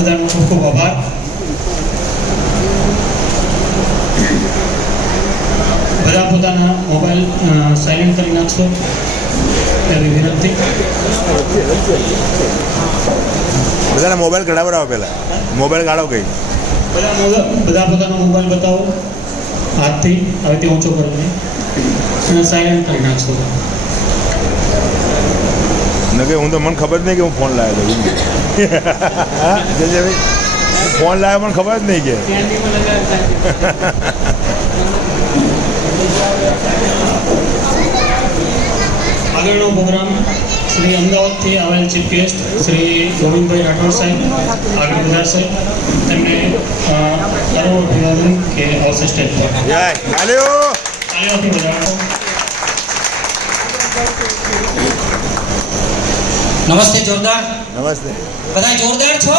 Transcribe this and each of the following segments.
બધાનો ખૂબ ખૂબ આભાર. બધા પોતાના મોબાઈલ સાયલેન્ટ કરી નાખશો. એવી વિનંતી. બધાને મોબાઈલ કઢાવડાવો પહેલાં. મોબાઈલ કાઢો કઈ. બધા બધા પોતાનો મોબાઈલ બતાવો. હાથથી હવે તે ઊંચો કરીને. અને સાયલેન્ટ કરી નાખશો. ન કે હું તો મને ખબર જ નહીં કે હું ફોન લાવ્યો હતો. ભાઈ ફોન લાવ્યો મને ખબર જ નહીં કે. આગળનો પ્રોગ્રામ શ્રી અમદાવાદથી આવેલ ચીફ ગેસ્ટ શ્રી ગોવિંદભાઈ રાઠોડ સાહેબ આગળ વધારશે તેમને અ, અભિવાદન કે આવશે સ્ટેજ પર. હાલ્યો. તાળીઓથી વધારો નમસ્તે જોરદાર. નમસ્તે. બધા જોરદાર છો?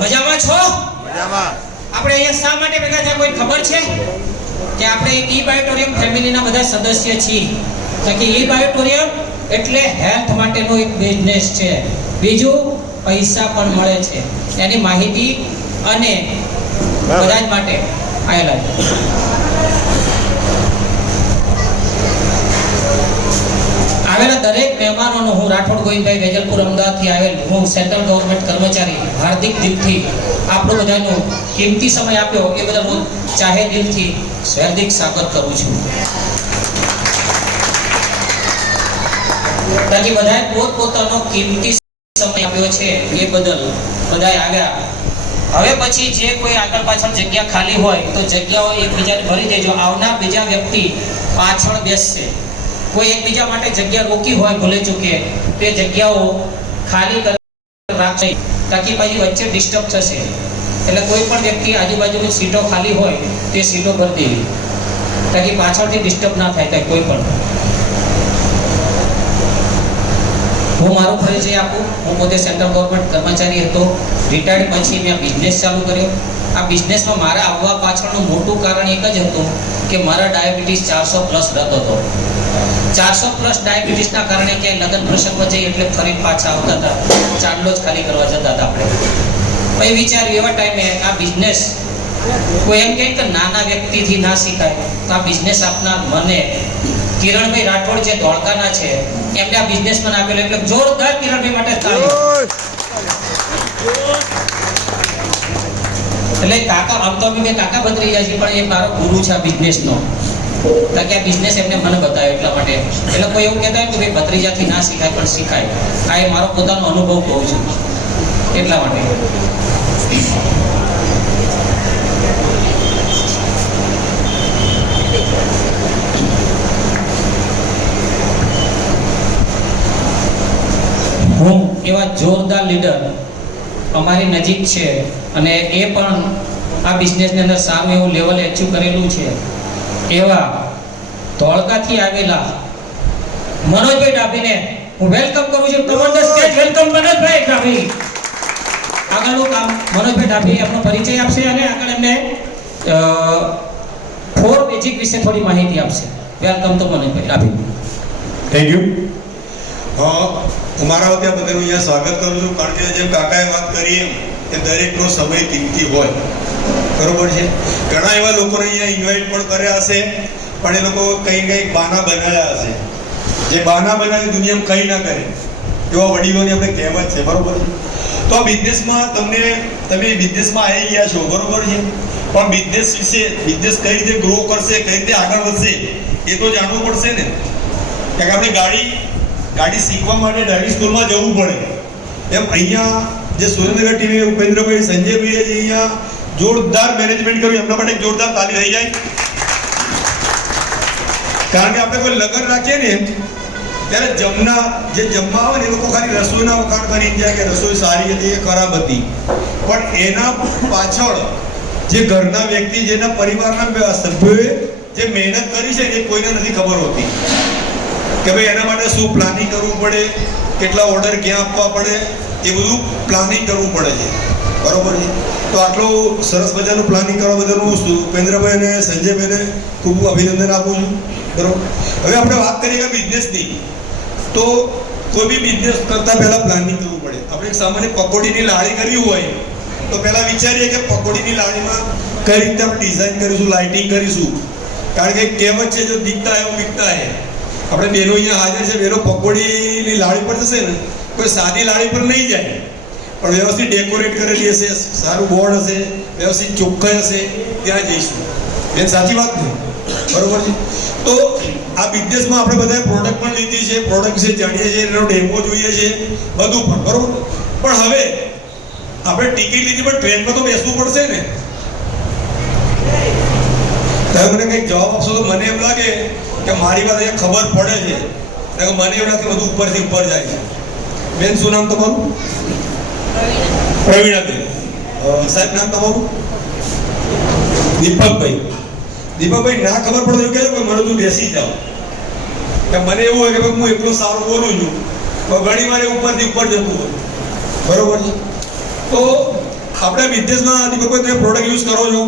મજામાં છો? મજામાં. આપણે અહીંયા શા માટે ભેગા થયા કોઈ ખબર છે? કે આપણે એક ઈ બાયોટોરિયમ ફેમિલીના બધા સદસ્ય છીએ. તો કે ઈ બાયોટોરિયમ એટલે હેલ્થ માટેનો એક બિઝનેસ છે. બીજું પૈસા પણ મળે છે. એની માહિતી અને બધા જ માટે આવેલા છે. દરેક મહેમાનોનો હું રાઠોડ ગોવિંદભાઈ વેજલપુર અમદાવાદથી આવેલ હું સેન્ટ્રલ ગવર્મેન્ટ કર્મચારી હાર્દિક દિલથી આપણો બધાનો કિંમતી સમય આપ્યો એ બદલ હું ચાહે દિલથી હાર્દિક સ્વાગત કરું છું. બાકી બધાએ પોતપોતાનો કિંમતી સમય આપ્યો છે એ બદલ બધાએ આવ્યા હવે પછી જે કોઈ આગળ પાછળ જગ્યા ખાલી હોય તો જગ્યાઓ એકબીજાને ભરી દેજો. આવનાર બીજા વ્યક્તિ પાછળ બેસશે. કોઈ એકબીજા માટે જગ્યા રોકી હોય, ભૂલે ચૂકે, તે જગ્યાઓ ખાલી રાખશે. તાકી પછી વચ્ચે ડિસ્ટર્બ થશે. એટલે કોઈ પણ વ્યક્તિ આજુબાજુની સીટો ખાલી હોય, તે સીટો ભરી દેવી. તાકી પાછળથી ડિસ્ટર્બ ના થાય ત્યાં કોઈ પણ. હું મારો પરિચય આપું. હું પોતે સેન્ટ્રલ ગવર્મેન્ટ કર્મચારી હતો. રિટાયર્ડ પછી મેં બિઝનેસ ચાલુ કર્યો. આ બિઝનેસમાં મારા આવવા પાછળનું મોટું કારણ એક જ હતું કે મારા ડાયાબિટીસ ચારસો પ્લસ રદ હતો. ચારસો પ્લસ ડાયાબિટીસના કારણે ક્યાંય લગ્ન પ્રસંગમાં જઈએ એટલે ફરી પાછા આવતા હતા. ચાંદલો જ ખાલી કરવા જતા હતા આપણે. પછી વિચાર્યું એવા ટાઈમે આ બિઝનેસ કોઈ એમ કહે કે નાના વ્યક્તિથી ના શીખાય. તો આ બિઝનેસ આપનાર મને કિરણભાઈ રાઠોડ જે ધોળકાના છે, એમને આ બિઝનેસમેન આપેલો એટલે જોરદાર કિરણભાઈ માટે એટલે કાકા, આમ તો અમે કાકા ભત્રીજા છીએ, પણ એ મારો ગુરુ છે આ બિઝનેસનો કારણ આ બિઝનેસ એમને મને બતાવ્યો એટલા માટે. એટલે કોઈ એવું કહેતા હોય કે ભાઈ ભત્રીજાથી ના શીખાય, પણ શીખાય. આ એ મારો પોતાનો અનુભવ કહું છું. એટલા માટે. હું એવા જોરદાર લીડર અમારી નજીક છે અને એ પણ આ બિઝનેસની અંદર સારું એવું લેવલ એચીવ કરેલું છે. એવા ધોળકાથી આવેલા મનોજભાઈ ડાભીને હું વેલકમ કરું છું. ટુ ધ સ્ટેજ વેલકમ મનોજભાઈ ડાભી. આગળનું કામ મનોજભાઈ ડાભી આપનો પરિચય આપશે અને આગળ એમને ફોર બેઝિક વિશે થોડી માહિતી આપશે. વેલકમ તો મનોજભાઈ ડાભી. થેન્ક યુ હું મારા વતી બધાનું અહીંયા સ્વાગત કરું છું. કારણ કે જેમ કાકાએ વાત કરી એમ કે દરેકનો સમય કિંમતી હોય. બરોબર છે. ઘણા એવા લોકોને અહીંયા ઇન્વાઇટ પણ કર્યા હશે, પણ એ લોકો કંઈ કંઈક બાના બનાવ્યા હશે. જે બાના બનાવી દુનિયામાં કંઈ ના કરે. એવા વડીલોની આપણે કહેવત છે, બરોબર છે. તો આ બિઝનેસમાં તમને, તમે બિઝનેસમાં આવી ગયા છો, બરોબર છે. પણ બિઝનેસ વિશે બિઝનેસ કઈ રીતે ગ્રો કરશે, કઈ રીતે આગળ વધશે, એ તો જાણવું પડશે ને. કારણ કે આપણે ગાડી ગાડી શીખવા માટે ડ્રાઇવિંગ સ્કૂલમાં જવું પડે. એમ અહીંયા જે સુરેન્દ્રનગર ટીમે ઉપેન્દ્રભાઈ સંજયભાઈએ જે અહીંયા જોરદાર મેનેજમેન્ટ કર્યું. એમના માટે જોરદાર તાલી થઈ જાય. કારણ કે આપણે કોઈ લગ્ન રાખીએ ને, ત્યારે જમના, જે જમવા આવે ને એ લોકો ખાલી રસોઈના વખાણ કરીને જાય કે રસોઈ સારી હતી એ ખરાબ હતી. પણ એના પાછળ જે ઘરના વ્યક્તિ, જેના પરિવારના સભ્યોએ જે મહેનત કરી છે એ કોઈને નથી ખબર હોતી. કે ભાઈ એના માટે શું પ્લાનિંગ કરવું પડે? કેટલા ઓર્ડર ક્યાં આપવા પડે? એ બધું પ્લાનિંગ કરવું પડે છે. બરોબર છે. તો આટલું સરસ મજાનું પ્લાનિંગ કરવા બદલ હું ઉપેન્દ્રભાઈ અને સંજયભાઈને ખૂબ અભિનંદન આપું છું. બરોબર. હવે આપણે વાત કરીએ કે બિઝનેસની તો કોઈ બી બિઝનેસ કરતાં પહેલાં પ્લાનિંગ કરવું પડે. આપણે સામાન્ય પકોડીની લાડી કરવી હોય, તો પહેલાં વિચારીએ કે પકોડીની લાડીમાં કઈ રીતે આપણે ડિઝાઇન કરીશું લાઇટિંગ કરીશું. કારણ કે કહેવત છે, જો દીખતા હે વિકતા હે. આપણે બેનો અહીંયા હાજર છે, બેનો પકોડીની લાડી પર જશે ને, કોઈ સાદી લાડી પર નહીં જાય. પણ વ્યવસ્થિત ડેકોરેટ કરેલી હશે સારું બોર્ડ હશે, વ્યવસ્થિત ચોખ્ખાઈ હશે, ત્યાં જઈશું. બેન, સાચી વાત ને? બરોબર છે? તો આ બિઝનેસમાં આપણે બધાએ પ્રોડક્ટ પણ લીધી છે પ્રોડક્ટ છે જાણીએ છીએ, એનો ડેમો જોઈએ છે, બધું પણ, બરોબર? પણ હવે આપણે ટિકિટ લીધી, પણ ટ્રેનમાં તો બેસવું પડશે ને? તમે મને કંઈક જવાબ આપશો તો મને એમ લાગે કે મારી વાત અહીંયા ખબર પડે છે. મને એવું લાગે બધું ઉપરથી ઉપર જાય છે. બેન, શું નામ તમારું? પ્રવીણાબેન સાહેબ નામ તમારું? દીપકભાઈ. દીપકભાઈ ના ખબર પડે તો એવું કહેજો કે મને તું બેસી જાઓ. કે મને એવું હોય કે ભાઈ હું એકલો સારું બોલું છું તો ઘણી વાર ઉપરથી ઉપર જતું હોય. બરોબર છે? તો આપણે બિઝનેસમાં દીપકભાઈ તમે પ્રોડક્ટ યુઝ કરો છો?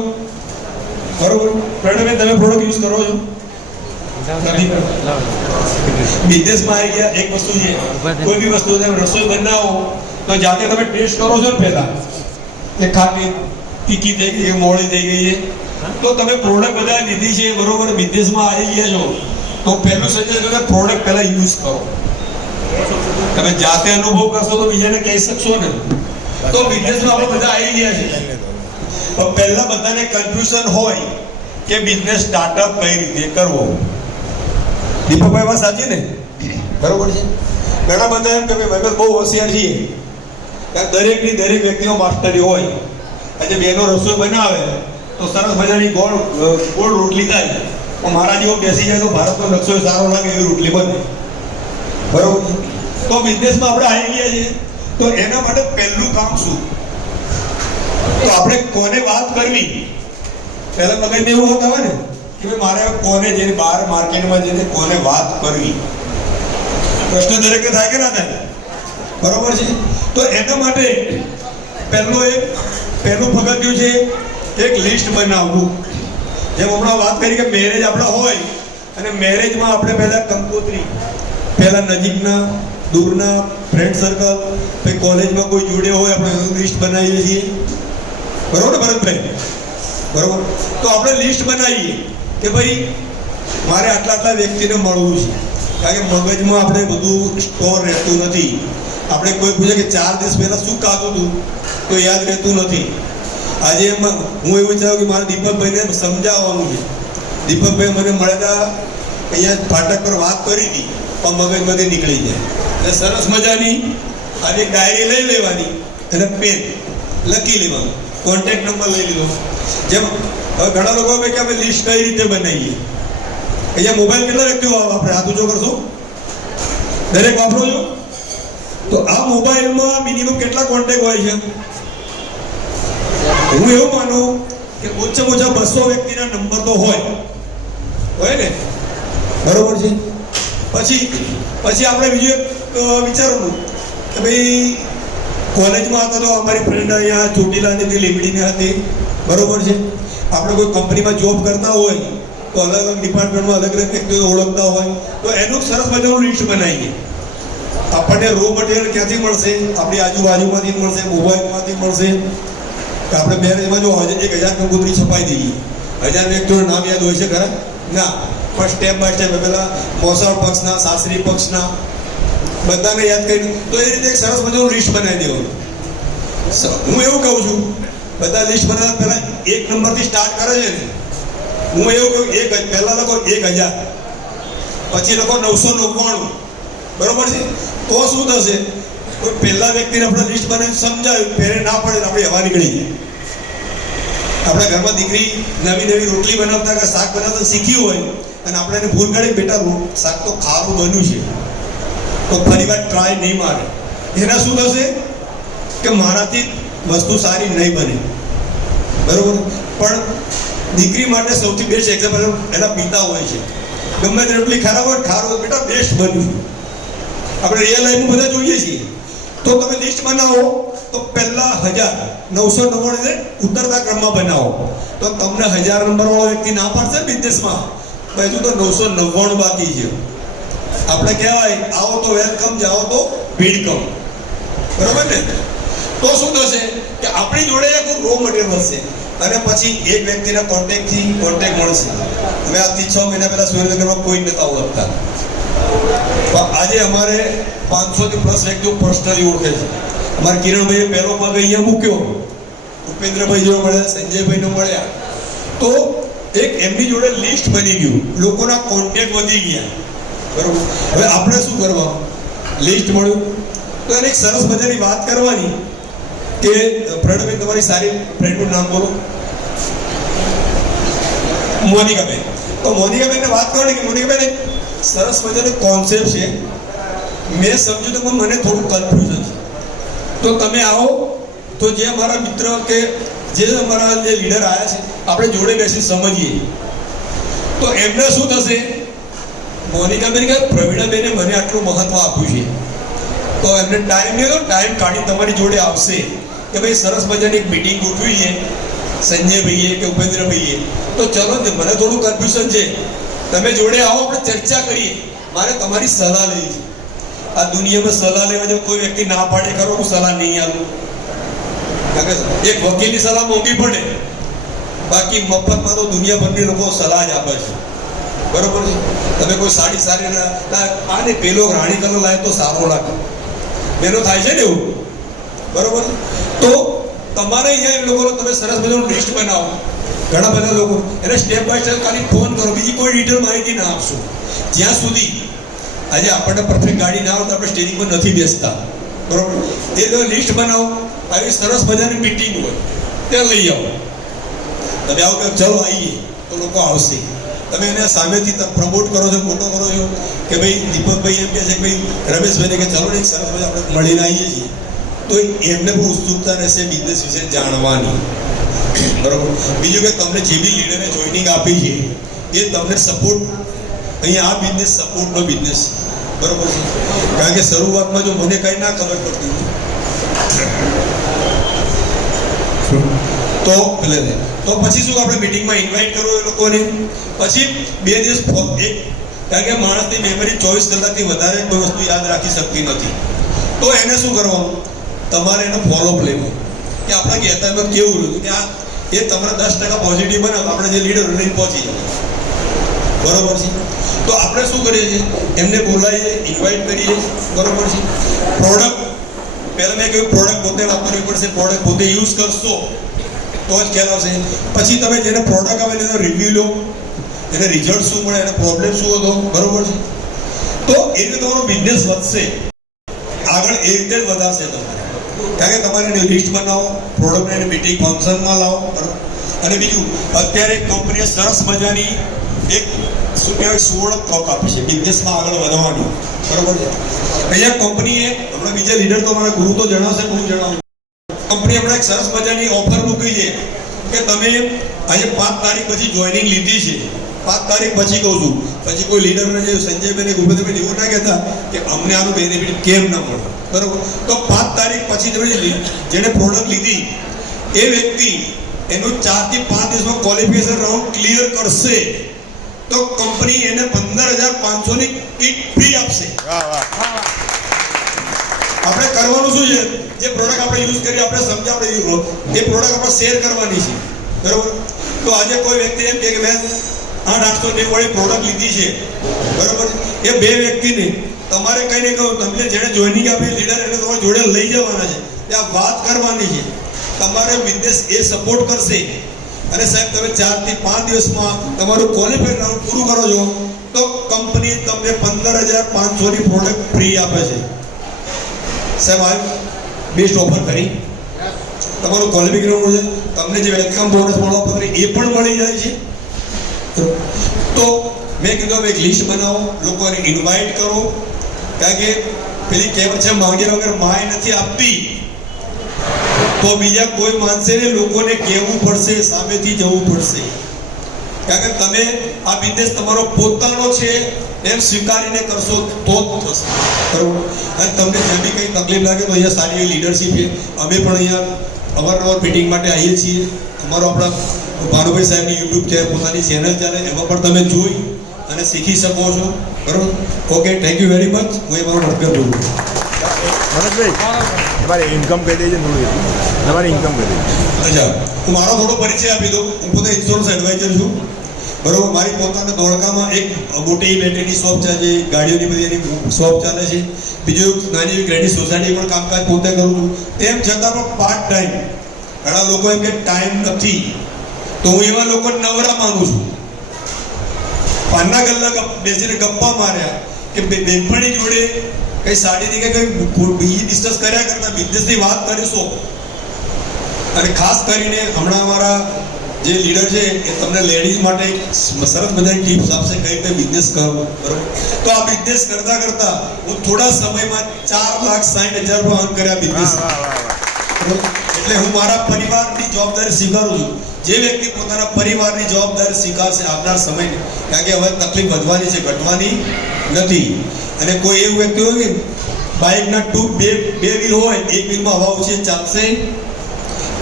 બરોબર? પ્રણવબેન તમે પ્રોડક્ટ યુઝ કરો છો? બિઝનેસમાં આવી ગયા એક વસ્તુ છે. કોઈ બી વસ્તુ તમે રસોઈ બનાવો તો જાતે તમે ટેસ્ટ કરો છો ને પહેલા. કે ખાટી તીખી થઈ ગઈ મોડી થઈ ગઈ છે. તો તમે પ્રોડક્ટ બધા લીધી છે, બરોબર બિઝનેસમાં આવી ગયા છો. તો પહેલું સજેશન તમે પ્રોડક્ટ પહેલા યુઝ કરો. તમે જાતે અનુભવ કરશો તો બીજાને કહી શકશો ને. તો બિઝનેસમાં આપણે બધા આવી ગયા છે. તો પહેલા બધાને કન્ફ્યુઝન હોય કે બિઝનેસ સ્ટાર્ટઅપ કઈ રીતે કરવો. દીપકભાઈ વાત સાચી ને? બરોબર છે. ઘણા બધા એમ કે ભાઈ બહુ હોશિયાર છીએ. દરેકની દરેક વ્યક્તિઓ માસ્ટરી હોય. આજે બેનો રસોઈ બનાવે, તો સરસ મજાની ગોળ ગોળ રોટલી થાય. પણ મારા જેવો બેસી જાય તો ભારતનો નકશો સારો લાગે એવી રોટલી બને. બરોબર? તો બિઝનેસમાં આપણે આવી ગયા છીએ. તો એના માટે પહેલું કામ શું? તો આપણે કોને વાત કરવી? પહેલા મગજને એવું હોતા હોય ને, કે ભાઈ મારે કોને જઈને બહાર માર્કેટમાં જઈને કોને વાત કરવી? પ્રશ્ન દરેકે થાય કે ના થાય? બરોબર છે? તો એના માટે પહેલો એક, પહેલું પગથિયું છે, એક લિસ્ટ બનાવવું. જેમ હમણાં વાત કરી કે મેરેજ આપણે હોય, અને મેરેજમાં આપણે પહેલાં કંકોત્રી, પહેલાં નજીકના, દૂરના ફ્રેન્ડ સર્કલ પછી કોલેજમાં કોઈ જોડે હોય, આપણે લિસ્ટ બનાવીએ છીએ. બરોબર ને ભરતભાઈ બરોબર? તો આપણે લિસ્ટ બનાવીએ કે ભાઈ, મારે આટલા આટલા વ્યક્તિને મળવું છે. કારણ કે મગજમાં આપણે બધું સ્ટોર રહેતું નથી. આપણે કોઈ પૂછે કે ચાર દિવસ પહેલા શું ખાધું હતું તો યાદ રહેતું નથી. આજે એમ હું એવું વિચારું કે મારે દીપકભાઈને સમજાવવાનું છે. દીપકભાઈ મને મળેલા અહીંયા ફાટક પર વાત કરી હતી, પણ મગજમાંથી નીકળી જાય. એટલે સરસ મજાની આજે ડાયરી લઈ લેવાની અને પેન લખી લેવાનું. કોન્ટેક્ટ નંબર લઈ લીધો. જેમ હવે ઘણા લોકો કે અમે લિસ્ટ કઈ રીતે બનાવીએ. અહીંયા મોબાઈલ કેટલા વ્યક્તિઓ વાપરે હાથ ઊંચો કરશો? દરેક વાપરો છો? તો આ મોબાઈલમાં મિનિમમ કેટલા કોન્ટેક્ટ હોય છે? હું એવું માનું કે ઓછામાં ઓછા બસો વ્યક્તિના નંબર તો હોય. હોય ને? બરોબર છે? પછી પછી આપણે બીજું એક વિચારવાનું કે ભાઈ, કોલેજમાં હતા તો અમારી ફ્રેન્ડ અહીંયા ચોટીલાની હતી લીમડીની હતી. બરોબર છે? આપણે કોઈ કંપનીમાં જોબ કરતા હોય, તો અલગ અલગ ડિપાર્ટમેન્ટમાં અલગ અલગ વ્યક્તિઓ ઓળખતા હોય, તો એનું સરસ મજાનું લિસ્ટ બનાવીએ. આપણને રો મટીરિયલ ક્યાંથી મળશે? આપણી આજુબાજુમાંથી મળશે, મોબાઈલમાંથી મળશે. આપણે મેરેજમાં જો એક હજાર કંકોત્રી છપાઈ દઈએ. હજાર વ્યક્તિઓનું નામ યાદ હોય છે ખરા? ના. પણ સ્ટેપ બાય સ્ટેપ પેલા મોસાળ પક્ષના, સાસરી પક્ષના, બધાને યાદ કરી તો એ રીતે સરસ મજાનું લિસ્ટ બનાવી દેવાનું. હું એવું કહું છું, બધા લિસ્ટ બનાવ્યા પહેલા એક નંબરથી સ્ટાર્ટ કરે છે ને. હું એવું કહું, એક પહેલા લખો એક હજાર. પછી લખો નવસો નવ્વાણું. બરોબર છે? તો શું થશે? કોઈ પહેલા વ્યક્તિને આપણે લિસ્ટ બનાવી સમજાવ્યું, પહેરે ના પડે આપણે હવા નીકળી જાય આપણા ઘરમાં દીકરી નવી નવી રોટલી બનાવતા કે શાક બનાવતા શીખી હોય અને આપણે એને ભૂલ કાઢી બેટા શાક તો ખારું બન્યું છે. તો ફરી વાર ટ્રાય નહીં મારે. એના શું થશે? કે મારાથી વસ્તુ સારી નહીં બને. બરોબર? પણ દીકરી માટે સૌથી બેસ્ટ એક્ઝામ્પલ એના પિતા હોય છે. ગમે તે રોટલી ખરાબ હોય, ખારું બેટા બેસ્ટ બન્યું આપણે રિયલ લાઈફમાં બધા જોઈએ છીએ. તો તમે લિસ્ટ બનાવો, તો પહેલા હજાર નવસો નવ્વાણું ઉતરતા ક્રમમાં બનાવો. તો તમને હજાર નંબર વાળો વ્યક્તિ ના પાડશે બિઝનેસમાં હજુ તો નવસો નવ્વાણું બાકી છે. આપણે કહેવાય, આવો તો વેલકમ જાઓ તો ભીડ કમ બરોબર ને? તો શું થશે કે આપણી જોડે એક રો મટીરિયલ મળશે અને પછી એક વ્યક્તિના કોન્ટેક્ટથી કોન્ટેક્ટ મળશે. હવે આજથી છ મહિના પહેલા સુરેન્દ્રનગરમાં કોઈ નતા ઓળખતા આજે અમારે પાંચસો થી પ્લસ વ્યક્તિઓ પર્સનલી ઓળખે છે. અમારે કિરણભાઈએ પહેલો પગ અહીંયા મૂક્યો. ઉપેન્દ્રભાઈ જોડે મળ્યા, સંજયભાઈને મળ્યા. તો એક એમની જોડે લિસ્ટ બની ગયું. લોકોના કોન્ટેક્ટ વધી ગયા. બરોબર? હવે આપણે શું કરવા લિસ્ટ મળ્યું. તો એને એક સરસ મજાની વાત કરવાની કે પ્રણવભાઈ તમારી સારી ફ્રેન્ડનું નામ બોલો. મોનિકાબેન. તો મોનિકાબેનને વાત કરવાની કે મોનિકાબેન સરસ મજાનો કોન્સેપ્ટ છે. મેં સમજ્યું તો પણ મને થોડું કન્ફ્યુઝન છે તો તમે આવો. તો જે અમારા મિત્ર કે જે અમારા જે લીડર આવ્યા છે, આપણે જોડે બેસી સમજીએ. તો એમને શું થશે? મોનિકાબેન કે પ્રવીણાબેને મને આટલું મહત્વ આપ્યું છે. તો એમને ટાઈમ લીધો ટાઈમ કાઢી તમારી જોડે આવશે. કે ભાઈ સરસ મજાની એક મિટિંગ ગોઠવી છે સંજયભાઈએ કે ઉપેન્દ્રભાઈએ. તો ચલો મને થોડું કન્ફ્યુઝન છે. તમે જોડે આવો, આપણે ચર્ચા કરીએ. મારે તમારી સલાહ લેવી છે. આ દુનિયામાં સલાહ લેવા જો કોઈ વ્યક્તિ ના પાડે કરો હું સલાહ નહીં આપું. એક વકીલની સલાહ મોંઘી પડે. બાકી મફતમાં તો દુનિયાભરની લોકો સલાહ જ આપે છે. બરોબર છે? તમે કોઈ સાડી સારી ના આને પેલો રાણી કલર લાવે તો સારો લાગે. એનો થાય છે ને એવું? બરોબર તો તમારે અહીંયા એ લોકોનો તમે સરસ મજાનું લિસ્ટ બનાવો. ઘણા બધા લોકો, એને સ્ટેપ બાય સ્ટેપ ખાલી ફોન કરો, બીજી કોઈ ડિટેલ માહિતી ના આપશો. જ્યાં સુધી આજે આપણને પરફેક્ટ ગાડી ના આવે તો આપણે સ્ટેરિંગ પર નથી બેસતા. બરોબર? એ તો લિસ્ટ બનાવો. આવી સરસ મજાની મીટિંગ હોય. તે લઈ આવો. તમે આવો કે ચલો આવીએ, તો લોકો આવશે. તમે એને સામેથી પ્રમોટ કરો છો મોટો કરો છો, કે ભાઈ દીપકભાઈ એમ કહે છે કે ભાઈ રમેશભાઈને કે ચાલો ને સરસ મજા આપણે મળીને આવીએ છીએ. તો એમને પણ ઉત્સુકતા રહેશે બિઝનેસ વિશે જાણવાની. બરોબર. બીજું કે તમને જે બી લીડરે જોઈનિંગ આપી છે, એ તમને સપોર્ટ અહીંયા આ બિઝનેસ સપોર્ટનો બિઝનેસ બરોબર છે? કારણ કે શરૂઆતમાં જો મને કંઈ ના ખબર પડતી તો એટલે તો પછી શું આપણે મિટિંગમાં ઇન્વાઇટ કરો એ લોકોને? પછી બે દિવસ એક, કારણ કે માણસની મેમરી ચોવીસ કલાકથી વધારે કોઈ વસ્તુ યાદ રાખી શકતી નથી. તો એને શું કરવાનું? તમારે એનો ફોલોઅપ લેવો. કે આપણે કહેતા કેવું રહ્યું? કે આ એ તમારે દસ ટકા પોઝિટિવ બને આપણે જે લીડર લઈને પહોંચી બરોબર છે? તો આપણે શું કરીએ છીએ? એમને બોલાવીએ ઇન્વાઇટ કરીએ. બરોબર છે? પ્રોડક્ટ પહેલાં મેં કહ્યું પ્રોડક્ટ પોતે વાપરવી પડશે પ્રોડક્ટ પોતે યુઝ કરશો. તો જ ખ્યાલ આવશે. પછી તમે જેને પ્રોડક્ટ આવે એનો રિવ્યુ લો. એને રિઝલ્ટ શું મળે, એને પ્રોબ્લેમ શું હતો? બરોબર છે? તો એ રીતે તમારો બિઝનેસ વધશે. આગળ એ રીતે જ વધારશે તમારે. કારણ કે તમારે લિસ્ટ બનાવો પ્રોડક્ટને મીટિંગ ફંક્શનમાં લાવો, બરાબર? અને બીજું, અત્યારે કંપનીએ સરસ મજાની એક શું કહેવાય, સુવર્ણ તક આપી છે બિઝનેસમાં આગળ વધવાની. બરોબર છે? અહીંયા કંપનીએ હમણાં બીજા લીડર તો મારા ગુરુ તો જણાવશે હું જણાવું. કંપની હમણાં એક સરસ મજાની ઓફર મૂકી છે કે તમે આજે પાંચ તારીખ પછી જોઈનિંગ લીધી છે. પાંચ તારીખ પછી કહું છું. પછી કોઈ લીડરને જે સંજયભાઈ ભૂપેન્દ્રભાઈ એવું ના કહેતા કે અમને આનું બેનિફિટ કેમ ના મળે. બરોબર? તો પાંચ તારીખ પછી તમે જેણે પ્રોડક્ટ લીધી એ વ્યક્તિ એનું ચારથી પાંચ દિવસમાં ક્વોલિફિકેશન રાઉન્ડ ક્લિયર કરશે. તો કંપની એને પંદર હજાર પાંચસો ની કીટ ફ્રી આપશે. આપણે કરવાનું શું છે? જે પ્રોડક્ટ આપણે યુઝ કરી આપણે સમજ આપણે એ પ્રોડક્ટ આપણે શેર કરવાની છે. બરોબર? તો આજે કોઈ વ્યક્તિ એમ કે મેં આઠ નાસ્તો વળી પ્રોડક્ટ લીધી છે. બરોબર? એ બે વ્યક્તિને તમારે કઈ નહીં કહું તમને જેણે જોઈનિંગ આપી લીડર એને તમારે જોડે લઈ જવાના છે. ત્યાં વાત કરવાની છે. તમારો બિઝનેસ એ સપોર્ટ કરશે. અને સાહેબ તમે ચારથી પાંચ દિવસમાં તમારું ક્વોલિફાઈડ રાઉન્ડ પૂરું કરો છો તો કંપની તમને પંદર હજાર પાંચસોની પ્રોડક્ટ ફ્રી આપે છે. સાહેબ આ બેસ્ટ ઓફર કરી. તમારું ક્વોલિફિકેશન છે. તમને જે વેલકમ બોનસ મળવા પત્ર એ પણ મળી જાય છે. તો મેં કીધું એક લિસ્ટ બનાવો, લોકોને ઇન્વાઇટ કરો. કારણ કે પેલી કહેવત છે માંગ્યા વગર માય નથી આપતી. તો બીજા કોઈ માણસે લોકોને કહેવું પડશે, સામેથી જવું પડશે. કારણ કે તમે આ બિઝનેસ તમારો પોતાનો છે, એમ સ્વીકારીને કરશો તો જ થશે. બરોબર? અને તમને જ્યાં બી કંઈ તકલીફ લાગે તો અહીંયા સારી લીડરશીપ છે. અમે પણ અહીંયા અવારનવાર મિટિંગ માટે આવીએ છીએ. અમારો આપણા ભાનુભાઈ સાહેબની યુટ્યુબ છે પોતાની ચેનલ ચાલે એમાં પણ તમે જોઈ અને શીખી શકો છો. બરોબર? Okay thank you very much હું એ મારો નમસ્કાર બોલું છું. મનોજભાઈ તમારે ઇન્કમ કહી દેજો ને તમારી ઇન્કમ કહી દેજો. અચ્છા હું મારો થોડો પરિચય આપી દઉં. હું પોતે ઇન્સ્યોરન્સ એડવાઇઝર છું. બરોબર? મારી પોતાના ધોળકામાં એક મોટી બેટરીની શોપ છે જે ગાડીઓની બધી એની શોપ ચાલે છે. બીજું નાની એવી ક્રેડિટ સોસાયટી પણ કામકાજ પોતે કરું છું. તેમ છતાં પણ પાર્ટ ટાઈમ ઘણા લોકો એમ કે ટાઈમ નથી. તો હું એવા લોકો નવરા માનું છું. પાનના કલાક બેસીને ગપ્પા માર્યા કે બેનપણી જોડે કઈ સાડીની કે કઈ બીજી ડિસ્કસ કર્યા કરતા બિઝનેસની વાત કરીશું? અને ખાસ કરીને હમણાં અમારા જે લીડર છે એ તમને લેડીઝ માટે સરસ મજાની ટિપ્સ આપશે કઈ રીતે બિઝનેસ કરવો બરોબર? તો આ બિઝનેસ કરતા કરતા હું થોડા સમયમાં ચાર લાખ સાઠ હજાર રૂપિયા અર્ન કર્યા બિઝનેસ એટલે હું મારા પરિવારની જવાબદારી સ્વીકારું છું. જે વ્યક્તિ પોતાના પરિવારની જવાબદારી સ્વીકારશે આવનાર સમય, કારણ કે હવે તકલીફ વધવાની છે, ઘટવાની નથી. અને કોઈ એવું વ્યક્તિ હોય બાઇકના ટુ બે બે વ્હીલ હોય, એક વ્હીલમાં હવા ઓછી ચાલશે.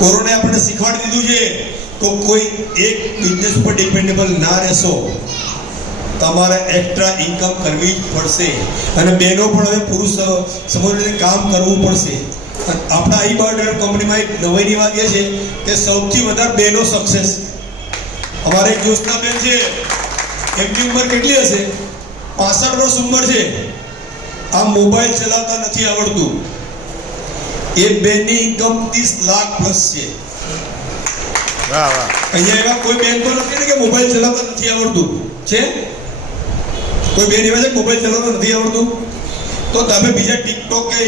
કોરોનાએ આપણને શીખવાડી દીધું છે તો કોઈ એક બિઝનેસ ઉપર ડિપેન્ડેબલ ના રહેશો. તમારે એક્સ્ટ્રા ઇન્કમ કરવી જ પડશે. અને બહેનો પણ હવે પુરુષ સમૂહ કામ કરવું પડશે. આપણા ઈ બર્ડર કંપનીમાં એક નવાઈની વાત એ છે કે સૌથી વધારે બેનો સક્સેસ અમારે એક જોશના બેન છે એમની ઉંમર કેટલી હશે? પાસઠ વર્ષ ઉંમર છે. આ મોબાઈલ ચલાવતા નથી આવડતું. એ બેનની ઇન્કમ ત્રીસ લાખ પ્લસ છે. અહીંયા એવા કોઈ બેન તો નથી ને કે મોબાઈલ ચલાવતા નથી આવડતું. છે? કોઈ બેન એવા છે મોબાઈલ ચલાવતા નથી આવડતું? તો તમે બીજા ટિકટોક કે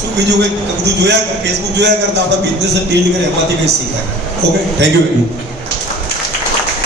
શું બીજું કંઈક બધું જોયા ફેસબુક જોયા કરતા આપણા બિઝનેસ બિલ્ડ કરે, એમાંથી કંઈ શીખાય. Okay thank you